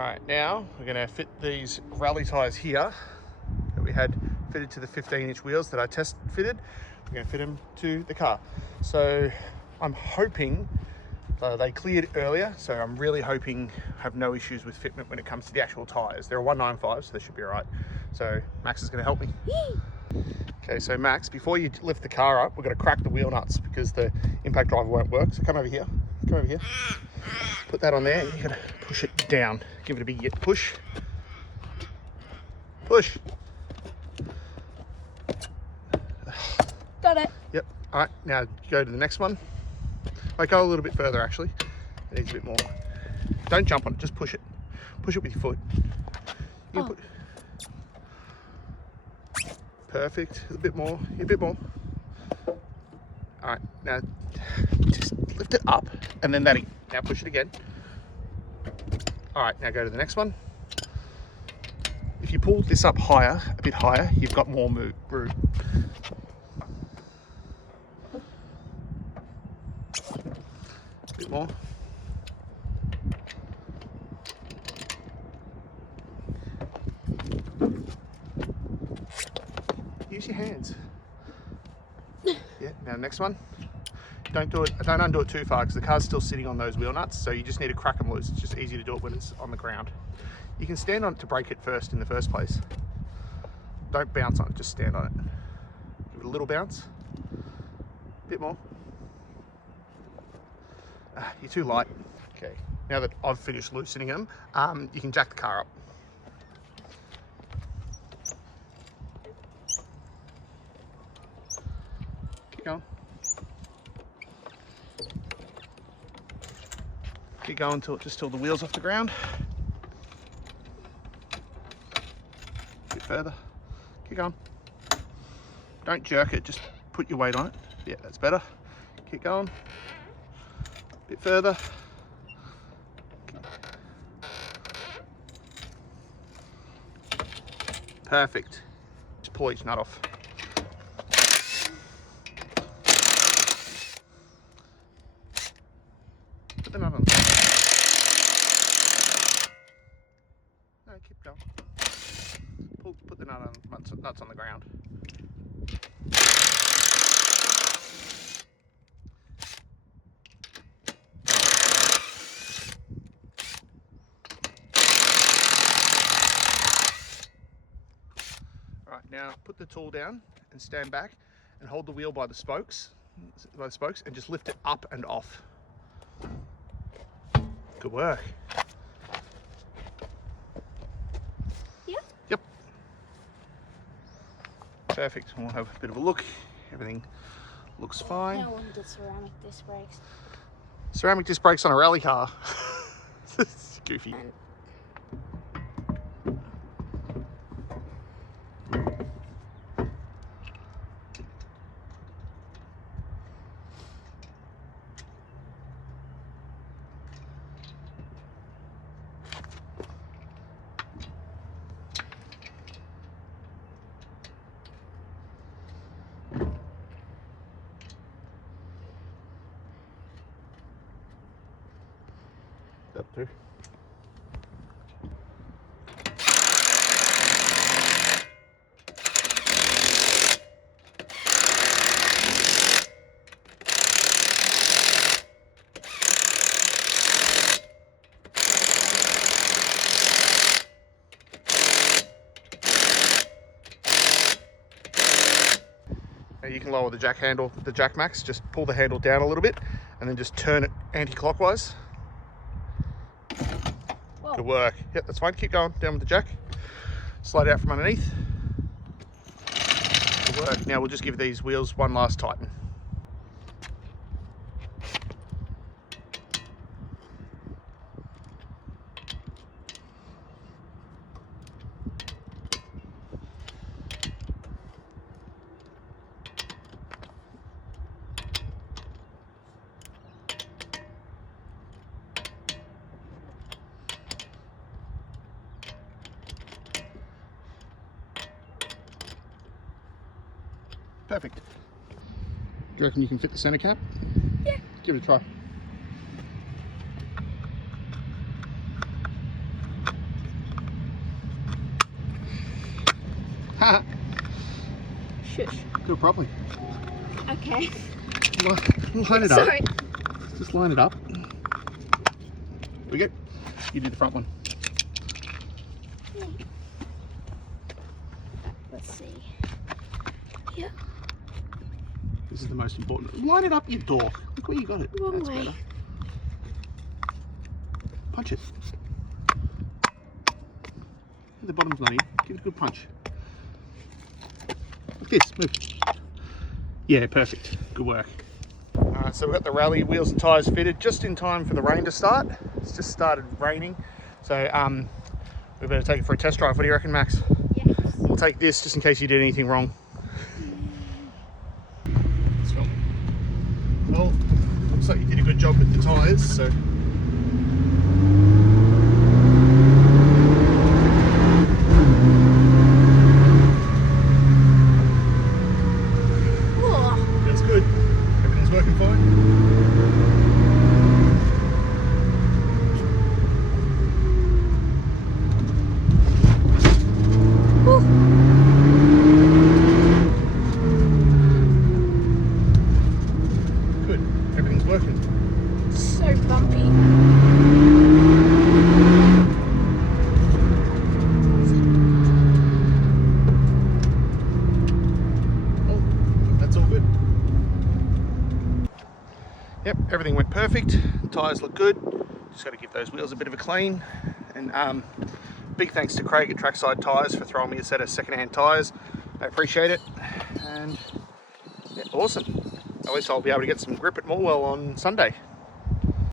All right, now we're gonna fit these rally tyres here that we had fitted to the 15-inch wheels that I test fitted. We're gonna fit them to the car. So I'm hoping they cleared earlier, so I'm really hoping I have no issues with fitment when it comes to the actual tyres. They're a 195, so they should be all right. So Max is gonna help me. Okay, so Max, before you lift the car up, we're gonna crack the wheel nuts because the impact driver won't work. So come over here, come over here. Put that on there, you gotta push it down. Give it a big push. Push. Got it. Yep, all right, now go to the next one. Like, go a little bit further actually. It needs a bit more. Don't jump on it, just push it. Push it with your foot. You Perfect, a bit more, a bit more. All right, now just lift it up and then that, now push it again. All right, now go to the next one. If you pull this up higher, a bit higher, you've got more room. A bit more. Use your hands. Yeah, now next one. Don't undo it too far because the car's still sitting on those wheel nuts, so you just need to crack them loose. It's just easy to do it when it's on the ground. You can stand on it to break it first in the first place. Don't bounce on it, just stand on it. Give it a little bounce. A bit more. You're too light. Okay, now that I've finished loosening them, you can jack the car up. Keep going. Keep going till the wheel's off the ground. A bit further. Keep going. Don't jerk it, just put your weight on it. Yeah, that's better. Keep going. A bit further. Perfect. Just pull each nut off. Put the nut on. No, keep going. Put the nut on, nuts on the ground. All right, now put the tool down and stand back and hold the wheel by the spokes, and just lift it up and off. Good work. Yep. Perfect. We'll have a bit of a look. Everything looks fine. No one did ceramic disc brakes. Ceramic disc brakes on a rally car. It's goofy. That too. Now you can lower the jack handle, the jack max, just pull the handle down a little bit and then just turn it anti-clockwise. Whoa. Good work. Yep, that's fine. Keep going down with the jack. Slide out from underneath. Good work. Now we'll just give these wheels one last tighten. Perfect. Do you reckon you can fit the center cap? Yeah. Give it a try. Ha! Shush. Do it properly. Okay. Line it up. Sorry. Just line it up. We go. You do the front one. Let's see. Yeah. This is the most important. Line it up, you dork. Look where you got it. Wrong That's way. better. Punch it. The bottom's not in. Give it a good punch. Like this. Move. Yeah, perfect. Good work. Alright, so we've got the rally wheels and tyres fitted just in time for the rain to start. It's just started raining. So we better take it for a test drive. What do you reckon, Max? Yes. We'll take this just in case you did anything wrong. Let's film. Well, looks like you did a good job with the tyres, so. Oh, Feels good. Everything's working fine. Good. Everything's working. so bumpy. Oh, that's all good. Yep, everything went perfect. Tyres look good. Just got to give those wheels a bit of a clean. And big thanks to Craig at Trackside Tyres for throwing me a set of second-hand tyres. I appreciate it. And yeah, awesome. At least I'll be able to get some grip at Morwell on Sunday.